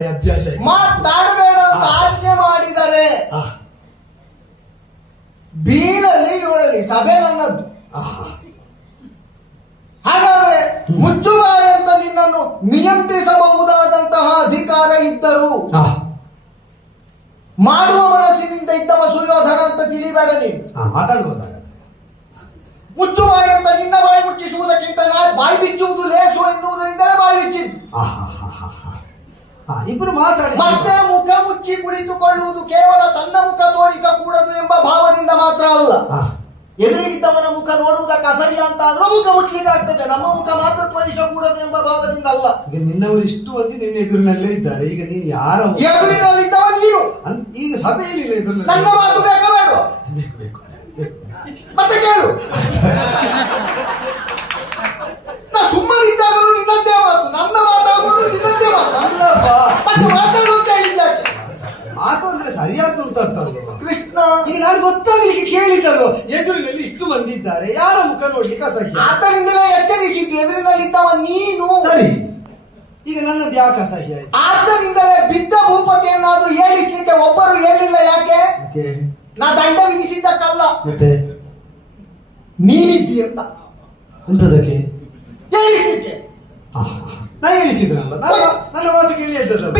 ಅಭ್ಯಾಸ ಮಾತಾಡಬೇಡ ಅಂತ ಆಜ್ಞೆ ಮಾಡಿದರೆ ಬೀಳಲಿ ಏಳಲಿ ಸಭೆ ನನ್ನದು. ಹಾಗಾದ್ರೆ ಮುಚ್ಚುಬಾಯಿ ಅಂತ ನಿನ್ನನ್ನು ನಿಯಂತ್ರಿಸಬಹುದಾದಂತಹ ಅಧಿಕಾರ ಇದ್ದರು ಮಾಡುವ ಮನಸ್ಸಿನಿಂದ ಇದ್ದವ ಸುಯೋಧನ ಅಂತ ತಿಳಿಬೇಡ ನೀನು. ಮಾತಾಡ್ಬೋದಾಗ ಮುಚ್ಚುಬಾಯಿ ಅಂತ ನಿನ್ನ ಬಾಯಿ ಮುಚ್ಚಿಸುವುದಕ್ಕಿಂತ ನಾನು ಬಾಯಿ ಬಿಚ್ಚುವುದು ಲೇಸು ಎನ್ನುವುದರಿಂದಲೇ ಬಾಯಿ ಬಿಚ್ಚಿದ್ದು. ಇಬ್ರು ಮಾತಾಡಿ ಮತ್ತೆ ಮುಖ ಮುಚ್ಚಿ ಕುಳಿತುಕೊಳ್ಳುವುದು ಕೇವಲ ತನ್ನ ಮುಖ ತೋರಿಸಕೂಡದು ಎಂಬ ಭಾವದಿಂದ ಮಾತ್ರ ಅಲ್ಲ, ಎದುರಿಗಿದ್ದವನ ಮುಖ ನೋಡುವುದಕ್ಕೆ ಅಸಹ್ಯ ಅಂತ ಆದ್ರೂ ಮುಖ ಮುಟ್ಲಿಕ್ಕೆ ಆಗ್ತದೆ. ನಮ್ಮ ಮುಖ ಮಾತ್ರ ತೋರಿಸಕೂಡದು ಎಂಬ ಭಾವದಿಂದ ಅಲ್ಲ. ಈಗ ನಿನ್ನವರು ಇಷ್ಟು ಮಂದಿ ನಿನ್ನ ಎದುರಿನಲ್ಲೇ ಇದ್ದಾರೆ. ಈಗ ನೀನು ಯಾರ ಎದುರಿನಲ್ಲಿದ್ದವ ನೀನು ಈಗ ಸಭೆಯಲ್ಲಿ ನನ್ನ ಮಾತು ಬೇಕಾ ಬೇಡ? ಬೇಕು ಬೇಕು ಮತ್ತೆ ಕೇಳು. ನಾ ಸುಮ್ಮನಿದ್ದಾಗಲೂ ನಿನ್ನದ್ದೇ ಮಾತು, ನನ್ನ ಮಾತಾಡುವುದು ನಿನ್ನದ್ದೇ ಮಾತು. ಅಲ್ಲಪ್ಪ, ಮತ್ತೆ ಮಾತಾಡುವಂತ ಹೇಳಿದ್ದಾಕೆ ಮಾತು ಅಂದ್ರೆ ಸರಿಯಾದ ಅಂತ ಕೃಷ್ಣ. ಈಗ ನಾನು ಗೊತ್ತಾಗ್ಲಿಕ್ಕೆ ಕೇಳಿದಳು ಎದುರಿನಲ್ಲಿ ಇಷ್ಟು ಮಂದಿ ಇದ್ದಾರೆ, ಯಾರ ಮುಖ ನೋಡ್ಲಿಕ್ಕೆ ಅಸಹ್ಯ. ಆದ್ದರಿಂದಲೇ ಎಚ್ಚರಿಸಿದ್ದು ಎದುರಿನಲ್ಲಿದ್ದವ ನೀನು. ಸರಿ, ಈಗ ನನ್ನದು ಯಾಕೆ ಅಸಹ್ಯ ಆಯ್ತು? ಆದ್ದರಿಂದಲೇ ಬಿದ್ದ ಭೂಪತಿಯನ್ನಾದ್ರೂ ಏಳಿಸ್ಲಿಕ್ಕೆ ಒಬ್ಬರು ಹೇಳಿಲ್ಲ. ಯಾಕೆ? ನಾ ದಂಡ ವಿಧಿಸಿದ್ದಕ್ಕಲ್ಲ, ಮತ್ತೆ ನೀನಿದ್ದಿ ಅಂತ ಎಂತದಕ್ಕೆ ಹೇಳಿಸ್ಲಿಕ್ಕೆ. ನಾ ಹೇಳಿಸಿದ್ರಲ್ಲ, ನನ್ನ ಮಾತು ಕೇಳಿ ಎದ್ದದಲ್ಲ.